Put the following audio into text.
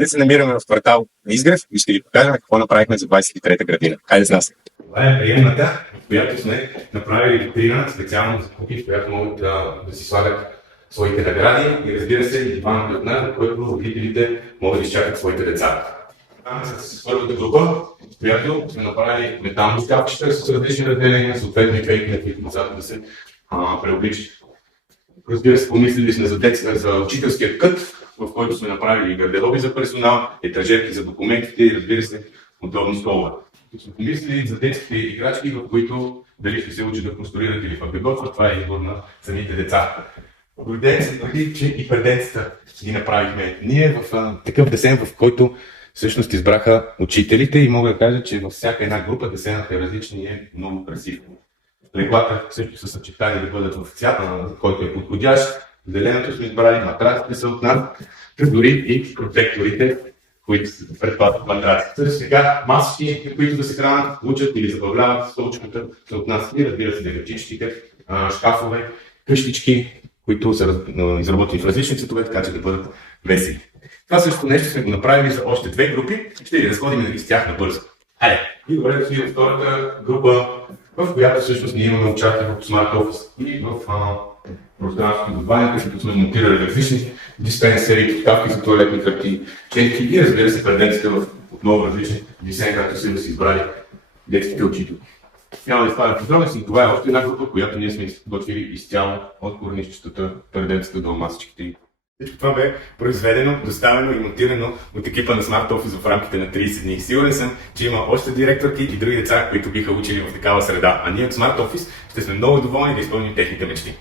Ние се намираме в квартал Изгрев и ще ви покажем какво направихме за 23-та градина. Хайде с нас! Това е приемната, в която сме направили витрина специално за кухи, в която могат да си слагат своите награди и разбира се и диван на който родителите могат да изчакат своите деца. С първата група, в която сме направили метални скапчета с различни разделения, съответно и пейки, на които децата да се преобличат. Разбира се, помислили сме за учителския кът, в който сме направили гардероби за персонал, етажерки за документите и разбира се, удобни столове. Сме помислили за детските играчки, в които дали ще се учат да конструират или пък да готвят, това е избор на самите деца. Гордеем се твърди, че и преденцата ги направихме. Ние в такъв десен, в който всъщност избраха учителите и мога да кажа, че във всяка една група десенът е различен и е много красив. Леглата също са съчетани да бъдат в цвята, който е подходящ. Зеленото сме избрали, матраците са от нас, дори и протекторите, които предпазват матраците. Сега масички, които да се хранят, учат или забавляват столчката, са от нас и разбира се дегачичките, шкафове, къщички, които са изработени в различни цветове, така че да бъдат весели. Това също нещо сме го направили за още две групи, ще ви разходим с тях набързо. Хайде! И добре дошли във втората група, в която всъщност ние имаме участие в Smart Office и в пространството до банята, като сме монтирали различни диспенсери, кавки за туалетни хартии, четки и разбира се преденците в отново различни дизайни, както са да си избрали детските учители. Няма да изправя подробности, но това е още една група, която ние сме готвили изцяло от корнищата, преденците до масичките. Всичко това бе произведено, доставено и монтирано от екипа на Smart Office в рамките на 30 дни. Сигурен съм, че има още директорки и други деца, които биха учили в такава среда. А ние от Smart Office ще сме много доволни да изпълним техните мечти.